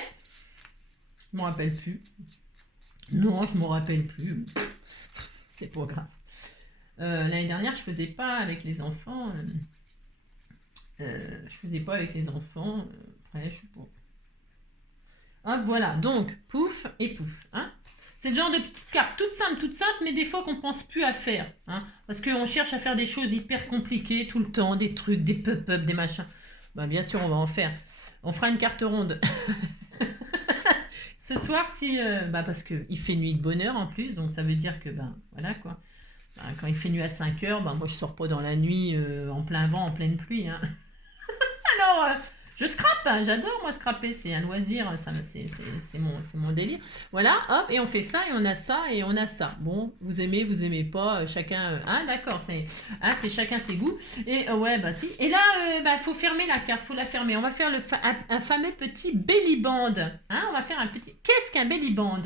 Je m'en rappelle plus. Non, je m'en rappelle plus. C'est pas grave. L'année dernière, je faisais pas avec les enfants. Je faisais pas avec les enfants. Après, je sais pas. Hop, voilà, donc pouf et pouf. Hein. C'est le genre de petite carte toute simple, mais des fois qu'on pense plus à faire. Hein, parce qu'on cherche à faire des choses hyper compliquées tout le temps, des trucs, des pop-up, des machins. Bah, bien sûr, on va en faire. On fera une carte ronde. Ce soir, si, parce qu'il fait nuit de bonne heure en plus, donc ça veut dire que, voilà quoi. Quand il fait nuit à 5 heures, moi je sors pas dans la nuit en plein vent, en pleine pluie. Hein. Alors, je scrape, hein, j'adore moi scraper, c'est un loisir, c'est mon délire. Voilà, hop, et on fait ça, et on a ça, et on a ça. Bon, vous aimez pas, chacun... ah d'accord, c'est chacun ses goûts. Et ouais, bah si. Et là, faut fermer la carte, faut la fermer. On va faire un fameux petit belly band. Hein, on va faire un petit... Qu'est-ce qu'un belly band?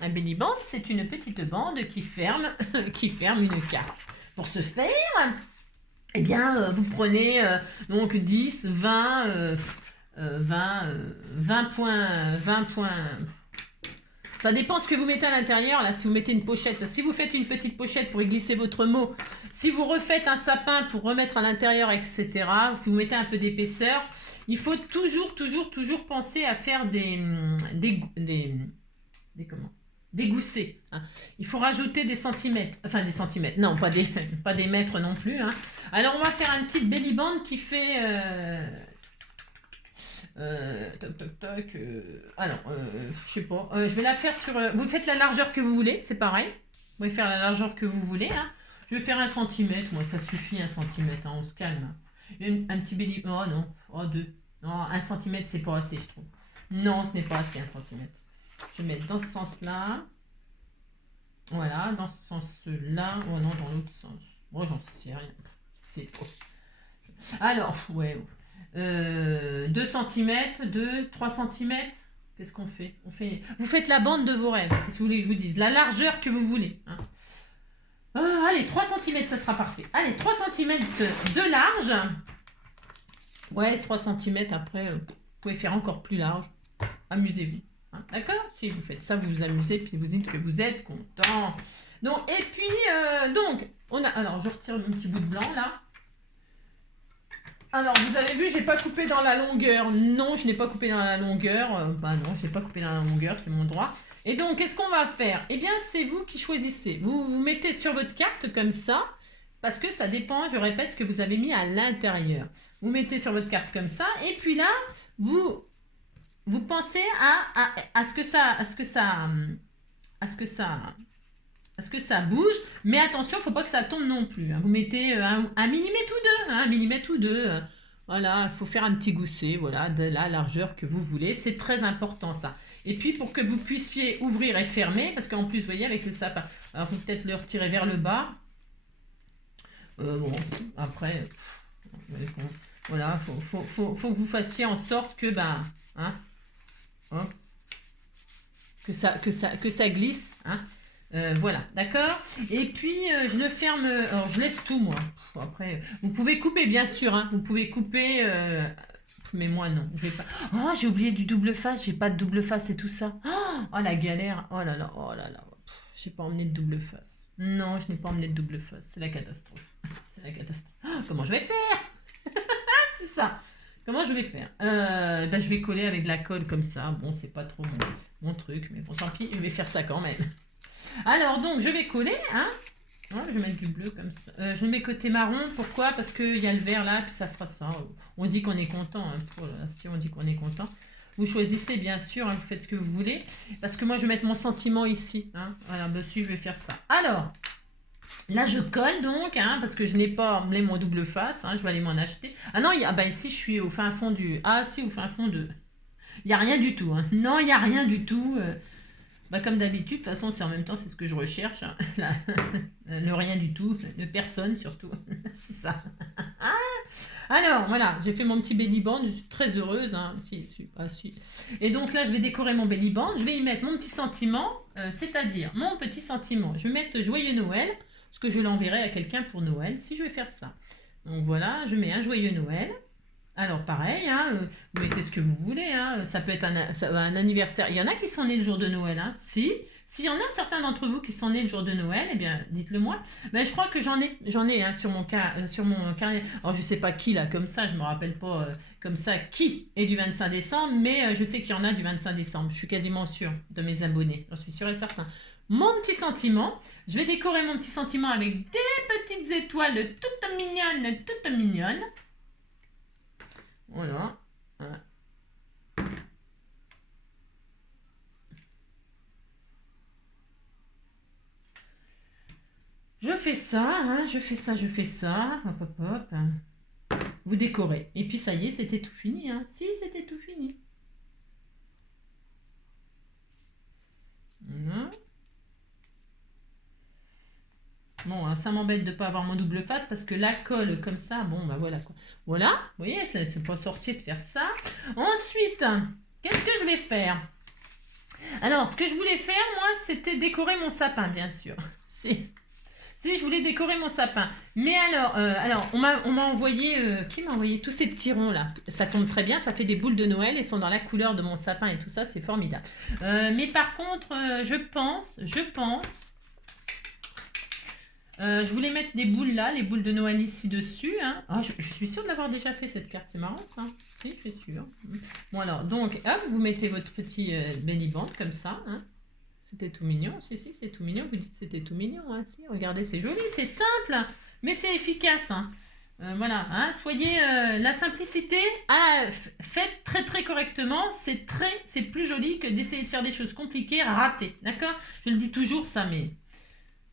Un belly band, c'est une petite bande qui ferme, qui ferme une carte. Pour ce faire... Eh bien, vous prenez donc 10, 20, 20 points, 20 points. Ça dépend ce que vous mettez à l'intérieur. Là, si vous mettez une pochette, parce que si vous faites une petite pochette pour y glisser votre mot, si vous refaites un sapin pour remettre à l'intérieur, etc., si vous mettez un peu d'épaisseur, il faut toujours penser à faire des goussets. Hein. Il faut rajouter des centimètres. Enfin, des centimètres. Non, pas des mètres non plus. Hein. Alors, on va faire un petit belly band qui fait... alors, je sais pas. Je vais la faire sur... vous faites la largeur que vous voulez. C'est pareil. Vous pouvez faire la largeur que vous voulez. Hein. Je vais faire 1 centimètre. Moi, ça suffit 1 centimètre. Hein, on se calme. Un petit belly... Oh non. Oh 2. Non, 1 centimètre, c'est pas assez, je trouve. Non, ce n'est pas assez 1 centimètre. Je vais mettre dans ce sens-là. Voilà, dans ce sens-là. Oh non, dans l'autre sens. Moi, j'en sais rien. C'est trop. Alors, ouais. 2 cm, 3 cm. Qu'est-ce qu'on fait? Vous faites la bande de vos rêves. Qu'est-ce que vous voulez que je vous dise? La largeur que vous voulez. Hein. Allez, 3 cm, ça sera parfait. Allez, 3 cm de large. Ouais, 3 cm. Après, vous pouvez faire encore plus large. Amusez-vous. Hein, d'accord? Si vous faites ça, vous vous amusez, puis vous dites que vous êtes content. Donc, et puis, donc, on a... Alors, je retire le petit bout de blanc, là. Alors, vous avez vu, j'ai pas coupé dans la longueur. Non, je n'ai pas coupé dans la longueur. Non, je n'ai pas coupé dans la longueur, c'est mon droit. Et donc, qu'est-ce qu'on va faire? Eh bien, c'est vous qui choisissez. Vous mettez sur votre carte comme ça, parce que ça dépend, je répète, ce que vous avez mis à l'intérieur. Vous mettez sur votre carte comme ça, et puis là, vous pensez à ce que ça bouge, mais attention, il ne faut pas que ça tombe non plus. Hein. Vous mettez un millimètre ou deux, hein, un millimètre ou deux. Voilà, il faut faire un petit gousset, voilà, de la largeur que vous voulez. C'est très important ça. Et puis pour que vous puissiez ouvrir et fermer, parce qu'en plus, vous voyez, avec le sapin, alors vous peut-être le retirer vers le bas. Bon, après, voilà, faut que vous fassiez en sorte que, hein, que ça glisse, hein. Voilà, d'accord. Et puis, je le ferme... alors, je laisse tout, moi. Après, vous pouvez couper, bien sûr. Hein, vous pouvez couper... mais moi, non. Je vais pas... Oh, j'ai oublié du double face. J'ai pas de double face et tout ça. Oh, la galère. Oh là là, oh là là. J'ai pas emmené de double face. Non, je n'ai pas emmené de double face. C'est la catastrophe. C'est la catastrophe. Oh, comment je vais faire? C'est ça. Comment je vais faire? Je vais coller avec de la colle comme ça. Bon, c'est pas trop mon truc. Mais bon, tant pis, je vais faire ça quand même. Alors, donc, je vais coller, hein. Ouais, je vais mettre du bleu comme ça. Je mets côté marron. Pourquoi? Parce qu'il y a le vert là, puis ça fera ça. On dit qu'on est content. Hein, si on dit qu'on est content. Vous choisissez, bien sûr, hein, vous faites ce que vous voulez. Parce que moi, je vais mettre mon sentiment ici. Hein. Voilà, dessus, je vais faire ça. Alors, là, je colle donc, hein, parce que je n'ai pas emmené mon double face. Hein, je vais aller m'en acheter. Ah non, ici, je suis au fin fond du... Ah si, au fin fond de... Il n'y a rien du tout. Hein. Non, il n'y a rien du tout. Comme d'habitude, de toute façon, c'est en même temps, c'est ce que je recherche. Hein. Le rien du tout, de personne surtout. C'est ça. Alors, voilà, j'ai fait mon petit belly band, je suis très heureuse. Hein. Si. Et donc là, je vais décorer mon belly band. Je vais y mettre mon petit sentiment, c'est-à-dire mon petit sentiment. Je vais mettre Joyeux Noël, parce que je l'enverrai à quelqu'un pour Noël, si je vais faire ça. Donc voilà, je mets un Joyeux Noël. Alors pareil, hein, vous mettez ce que vous voulez, hein, ça peut être un anniversaire. Il y en a qui sont nés le jour de Noël, hein. S'il y en a certains d'entre vous qui sont nés le jour de Noël, eh bien dites-le moi. Mais je crois que j'en ai hein, sur mon carnet. Alors je sais pas qui là comme ça, je me rappelle pas comme ça qui est du 25 décembre, mais je sais qu'il y en a du 25 décembre. Je suis quasiment sûre de mes abonnés, j'en suis sûre et certain. mon petit sentiment. Je vais décorer mon petit sentiment avec des petites étoiles toutes mignonnes, toutes mignonnes. Voilà. Je fais ça, hein, je fais ça, je fais ça. Hop, hop, hop. Vous décorez. Et puis ça y est, c'était tout fini. Hein. Si, c'était tout fini. Voilà. Bon, hein, ça m'embête de ne pas avoir mon double face parce que la colle comme ça, bon, bah voilà quoi. Voilà, vous voyez, c'est pas sorcier de faire ça. Ensuite, qu'est-ce que je vais faire? Alors, ce que je voulais faire, moi, c'était décorer mon sapin, bien sûr. Si je voulais décorer mon sapin. Mais alors on m'a envoyé, qui m'a envoyé tous ces petits ronds là. Ça tombe très bien, ça fait des boules de Noël et sont dans la couleur de mon sapin et tout ça, c'est formidable. Mais par contre, je pense, je voulais mettre des boules là, les boules de Noël ici dessus. Hein. Ah, je suis sûre de l'avoir déjà fait cette carte, c'est marrant ça. Si, je suis sûre. Bon alors, donc, hop, vous mettez votre petit belly band comme ça. Hein. C'était tout mignon, si, c'est tout mignon. Vous dites c'était tout mignon, hein, si, regardez, c'est joli, c'est simple, mais c'est efficace. Hein. Voilà, hein, soyez la simplicité, faites très très correctement, c'est plus joli que d'essayer de faire des choses compliquées, ratées, d'accord? Je le dis toujours ça, mais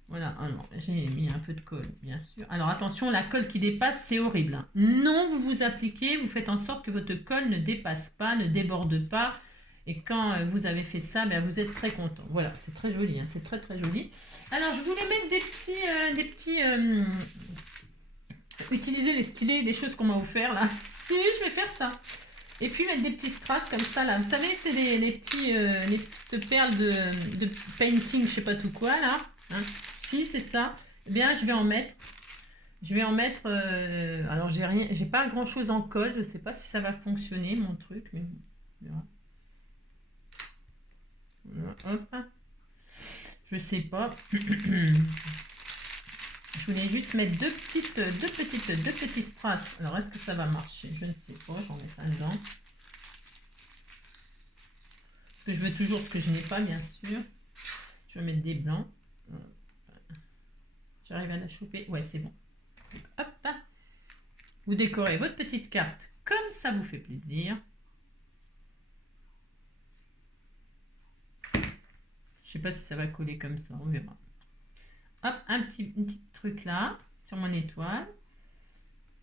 voilà, alors j'ai mis un peu de colle, bien sûr. Alors attention, la colle qui dépasse, c'est horrible. Hein. Non, vous vous appliquez, vous faites en sorte que votre colle ne dépasse pas, ne déborde pas. Et quand vous avez fait ça, ben, vous êtes très content. Voilà, c'est très joli, hein, c'est très très joli. Alors, je voulais mettre utiliser les stylés, des choses qu'on m'a offert là. Si, je vais faire ça. Et puis mettre des petits strass comme ça là. Vous savez, c'est les petites perles de painting, je sais pas tout quoi là. Hein. Si, c'est ça. Eh bien, je vais en mettre. Alors, j'ai pas grand chose en colle. Je sais pas si ça va fonctionner mon truc, mais bon, on verra. Hop. Je sais pas. Je voulais juste mettre deux petits strass. Alors, est-ce que ça va marcher? Je ne sais pas. J'en mets un dedans. Parce que je veux toujours ce que je n'ai pas, bien sûr. Je vais mettre des blancs. J'arrive à la choper. Ouais, c'est bon. Donc, hop. Vous décorez votre petite carte comme ça vous fait plaisir. Je sais pas si ça va coller comme ça, on verra. Hop, un petit truc là, sur mon étoile.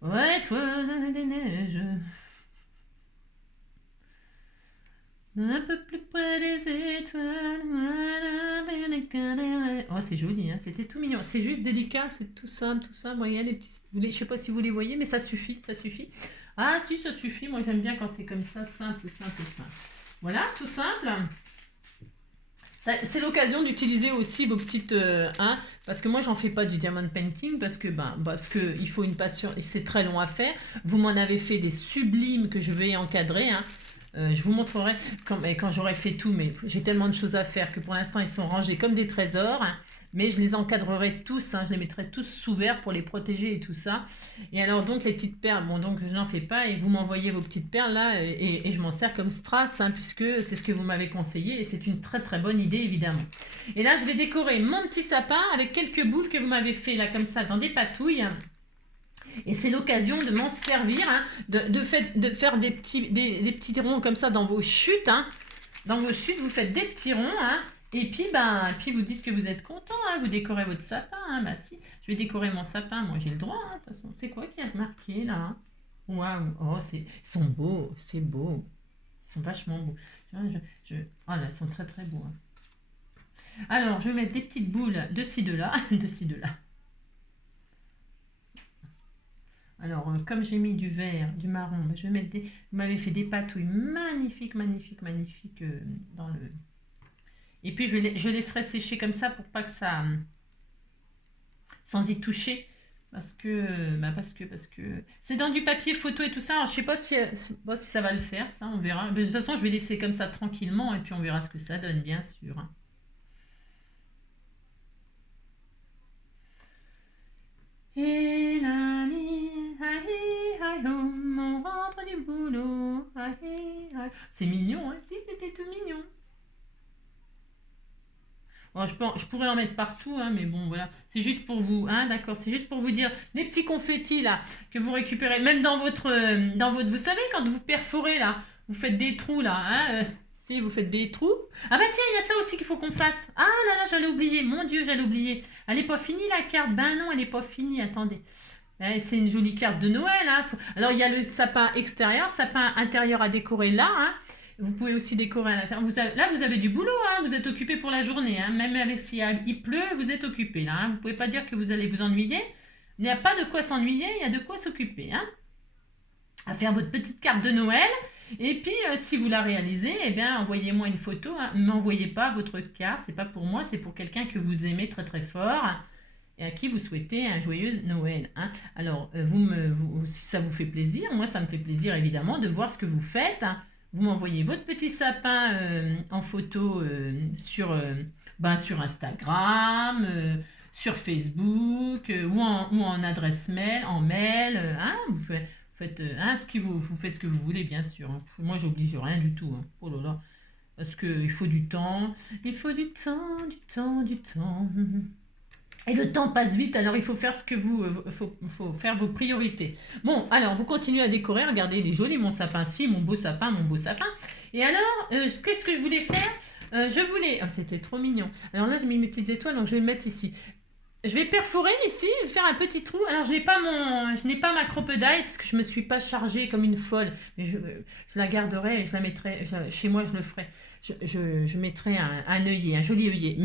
Ouais, étoile des neiges. Un peu plus près des étoiles. Oh, c'est joli, hein, c'était tout mignon. C'est juste délicat, c'est tout simple, tout ça. Voyez, les petits... Je sais pas si vous les voyez, mais ça suffit, ça suffit. Ah, si, ça suffit. Moi, j'aime bien quand c'est comme ça, simple, simple, simple. Voilà, tout simple. C'est l'occasion d'utiliser aussi vos petites parce que moi j'en fais pas du diamond painting parce que il faut une passion et c'est très long à faire. Vous m'en avez fait des sublimes que je vais encadrer. Hein. Je vous montrerai quand j'aurai fait tout, mais j'ai tellement de choses à faire que pour l'instant ils sont rangés comme des trésors. Hein. Mais je les encadrerai tous, hein, je les mettrai tous sous verre pour les protéger et tout ça. Et alors donc les petites perles, bon donc je n'en fais pas et vous m'envoyez vos petites perles là et je m'en sers comme strass hein, puisque c'est ce que vous m'avez conseillé et c'est une très très bonne idée évidemment. Et là je vais décorer mon petit sapin avec quelques boules que vous m'avez fait là comme ça dans des patouilles. Et c'est l'occasion de m'en servir, hein, de faire des petits ronds comme ça dans vos chutes. Hein. Dans vos chutes, vous faites des petits ronds. Hein. Et puis vous dites que vous êtes content, hein, vous décorez votre sapin. Hein, bah si, je vais décorer mon sapin, moi j'ai le droit. Hein, de toute façon, c'est quoi qui a marqué là hein. Waouh, oh, ils sont beaux, c'est beau. Ils sont vachement beaux. Oh là, ils sont très très beaux. Hein. Alors, je vais mettre des petites boules de ci, de là, de ci, de là. Alors, comme j'ai mis du vert, du marron, je vais mettre des... Vous m'avez fait des patouilles magnifiques, magnifiques, magnifiques dans le... Et puis, je laisserai sécher comme ça pour pas que ça... sans y toucher. Parce que c'est dans du papier photo et tout ça. Alors, je sais pas si ça va le faire, ça, on verra. Mais de toute façon, je vais laisser comme ça tranquillement et puis on verra ce que ça donne, bien sûr. Hein. Et la on rentre du boulot. C'est mignon, hein? Si, c'était tout mignon. Bon, je pourrais en mettre partout, hein, mais bon, voilà. C'est juste pour vous, hein, d'accord. C'est juste pour vous dire, les petits confettis, là, que vous récupérez, même dans votre, vous savez, quand vous perforez, là, vous faites des trous, là, hein, si, vous faites des trous. Ah bah tiens, il y a ça aussi qu'il faut qu'on fasse. Ah là là, j'allais oublier, mon Dieu, j'allais oublier. Elle n'est pas finie, la carte. Ben non, elle n'est pas finie, attendez. C'est une jolie carte de Noël, hein. Alors, il y a le sapin extérieur, sapin intérieur à décorer là, hein. Vous pouvez aussi décorer à l'intérieur. Là, vous avez du boulot, hein. Vous êtes occupé pour la journée, hein. Même avec si il pleut, vous êtes occupé là, hein. Vous ne pouvez pas dire que vous allez vous ennuyer. Il n'y a pas de quoi s'ennuyer, il y a de quoi s'occuper, hein. À faire votre petite carte de Noël. Et puis, si vous la réalisez, eh bien, envoyez-moi une photo, hein. Ne m'envoyez pas votre carte, c'est pas pour moi, c'est pour quelqu'un que vous aimez très très fort et à qui vous souhaitez un joyeux Noël, hein. Alors, si ça vous fait plaisir, moi ça me fait plaisir évidemment de voir ce que vous faites, hein. Vous m'envoyez votre petit sapin en photo sur Instagram, sur Facebook ou en adresse mail, en mail, hein. Vous faites, hein, vous faites ce que vous voulez, bien sûr, hein. Moi, j'oblige rien du tout, hein. Oh là là, parce qu'il faut du temps. Il faut du temps, du temps, du temps. Et le temps passe vite, alors il faut faire faut faire vos priorités. Bon, alors vous continuez à décorer, regardez, il est joli mon sapin-ci, mon beau sapin, mon beau sapin. Et alors, qu'est-ce que je voulais faire? Oh, c'était trop mignon. Alors là, j'ai mis mes petites étoiles, donc je vais le mettre ici. Je vais perforer ici, faire un petit trou. Alors, je n'ai pas ma crocodile parce que je me suis pas chargée comme une folle. Mais je la garderai et je la mettrai, chez moi, je le ferai. Je mettrai un œillet, un joli œillet.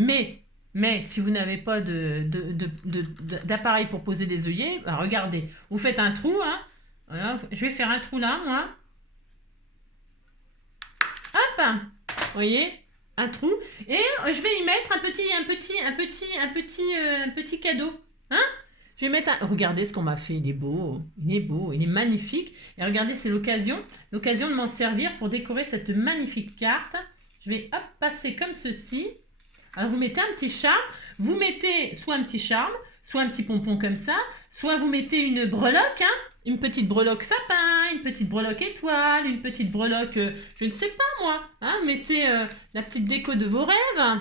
Mais si vous n'avez pas d'appareil pour poser des œillets, bah regardez, vous faites un trou, hein. Voilà, je vais faire un trou là, moi. Hop, vous voyez, un trou. Et je vais y mettre un petit cadeau, hein. Je vais mettre regardez ce qu'on m'a fait, il est beau, il est magnifique. Et regardez, c'est l'occasion de m'en servir pour décorer cette magnifique carte. Je vais hop passer comme ceci. Alors vous mettez un petit charme, vous mettez soit un petit charme, soit un petit pompon comme ça, soit vous mettez une breloque, hein, une petite breloque sapin, une petite breloque étoile, une petite breloque, je ne sais pas moi, hein, mettez la petite déco de vos rêves.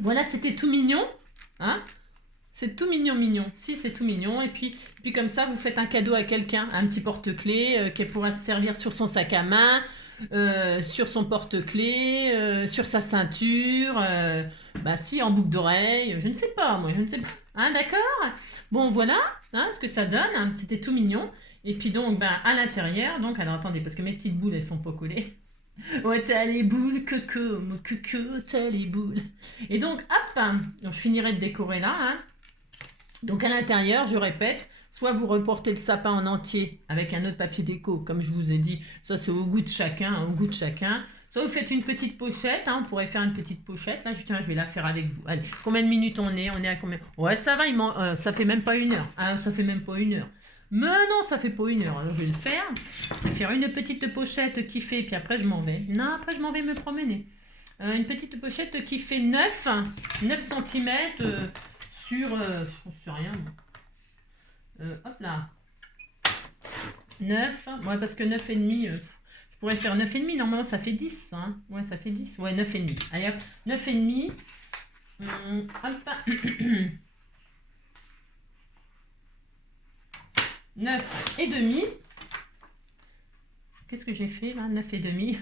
Voilà, c'était tout mignon, hein. C'est tout mignon, mignon. Si, c'est tout mignon. Et puis comme ça, vous faites un cadeau à quelqu'un, un petit porte-clés qu'elle pourra se servir sur son sac à main, sur son porte-clés, sur sa ceinture, bah si, en boucle d'oreille, je ne sais pas, moi, je ne sais pas. Hein, d'accord? Bon, voilà, hein, ce que ça donne, hein, c'était tout mignon. Et puis donc, ben, à l'intérieur, donc, alors attendez, parce que mes petites boules, elles sont pas collées. Ouais, t'as les boules, coco, mon coco, t'as les boules. Et donc, hop, hein, donc je finirai de décorer là, hein. Donc à l'intérieur, je répète, soit vous reportez le sapin en entier avec un autre papier déco, comme je vous ai dit, ça c'est au goût de chacun, hein, au goût de chacun. Soit vous faites une petite pochette, hein, on pourrait faire une petite pochette. Là, je vais la faire avec vous. Allez, combien de minutes on est? On est à combien? Ouais, ça va, ça fait même pas 1 heure. Ah, ça fait même pas 1 heure. Mais non, ça fait pas 1 heure. Alors, je vais le faire. Je vais faire une petite pochette qui fait, puis après je m'en vais. Non, après je m'en vais me promener. Une petite pochette qui fait 9 cm sur... je ne sais rien. Hop là. 9. Ouais, parce que 9,5... je pourrais faire 9,5. Normalement, ça fait 10. Hein. Ouais, ça fait 10. Ouais, 9,5. Allez, hop. 9,5. Hop. 9,5. Qu'est-ce que j'ai fait là? 9,5.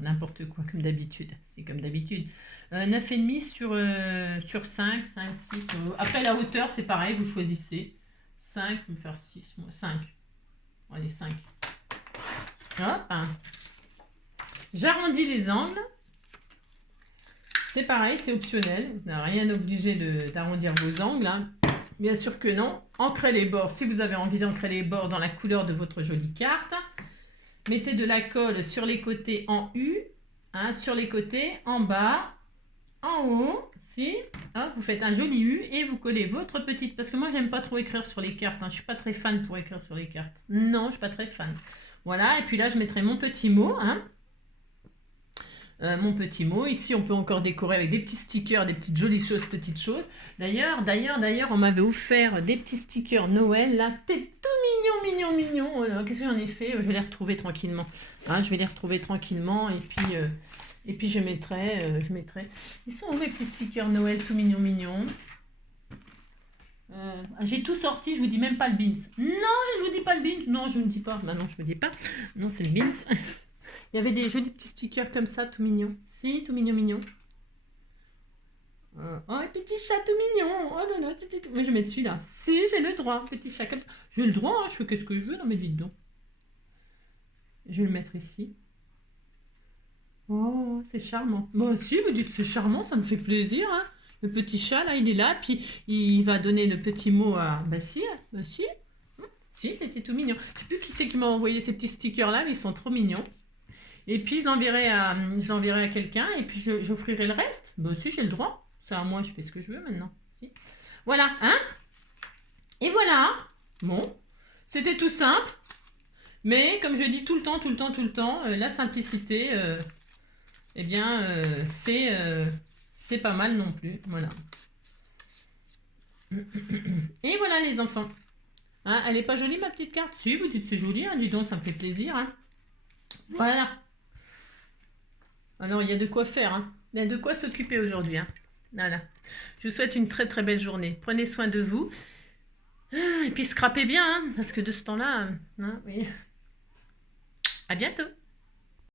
N'importe quoi, comme d'habitude. C'est comme d'habitude. 9,5 sur 5, 5, 6. Après, la hauteur, c'est pareil, vous choisissez. 5, je vais me faire 6, moi. 5. Allez, 5. Hop. J'arrondis les angles. C'est pareil, c'est optionnel. Vous n'avez rien obligé d'arrondir vos angles, hein. Bien sûr que non. Ancrez les bords, si vous avez envie d'ancrer les bords dans la couleur de votre jolie carte. Mettez de la colle sur les côtés en U, hein, sur les côtés, en bas, en haut, si. Hop, vous faites un joli U et vous collez votre petite... Parce que moi, j'aime pas trop écrire sur les cartes, hein. Je suis pas très fan pour écrire sur les cartes. Non, je suis pas très fan. Voilà, et puis là, je mettrai mon petit mot, hein. Mon petit mot. Ici, on peut encore décorer avec des petits stickers, des petites jolies choses, petites choses. D'ailleurs, on m'avait offert des petits stickers Noël, là. T'es tout mignon, mignon, mignon. Qu'est-ce que j'en ai fait? Je vais les retrouver tranquillement. Hein, je vais les retrouver tranquillement. Et puis, Et puis je mettrai, Ils sont où mes petits stickers Noël tout mignons mignons? J'ai tout sorti, je vous dis même pas le beans. Non, je vous dis pas le beans. Non, je ne dis pas. Bah non, je ne dis pas. Non, c'est le beans. Il y avait des jolis petits stickers comme ça, tout mignons. Si, tout mignon mignon. Oh, un petit chat tout mignon. Oh non, non, c'était tout. Mais je vais mettre celui-là. Si, j'ai le droit. Petit chat comme ça. J'ai le droit, hein, je fais qu'est-ce que je veux. Non, mais dites donc. Je vais le mettre ici. Oh, c'est charmant. Moi aussi, vous dites c'est charmant, ça me fait plaisir, hein. Le petit chat, là, il est là, puis il va donner le petit mot à... Bah si, bah si. Si, c'était tout mignon. Je sais plus qui c'est qui m'a envoyé ces petits stickers-là, mais ils sont trop mignons. Et puis, je l'enverrai à quelqu'un, et puis j'offrirai le reste. Bah si, j'ai le droit. C'est à moi, je fais ce que je veux maintenant. Si. Voilà, hein. Et voilà. Bon, c'était tout simple. Mais, comme je dis tout le temps, tout le temps, tout le temps, la simplicité... eh bien, c'est pas mal non plus. Voilà. Et voilà les enfants. Hein, elle est pas jolie ma petite carte? Si, vous dites c'est joli, hein, dis donc, ça me fait plaisir. Hein. Voilà. Alors, il y a de quoi faire. Hein. Il y a de quoi s'occuper aujourd'hui. Hein. Voilà. Je vous souhaite une très très belle journée. Prenez soin de vous. Et puis scrapez bien, hein, parce que de ce temps-là, hein, oui. À bientôt.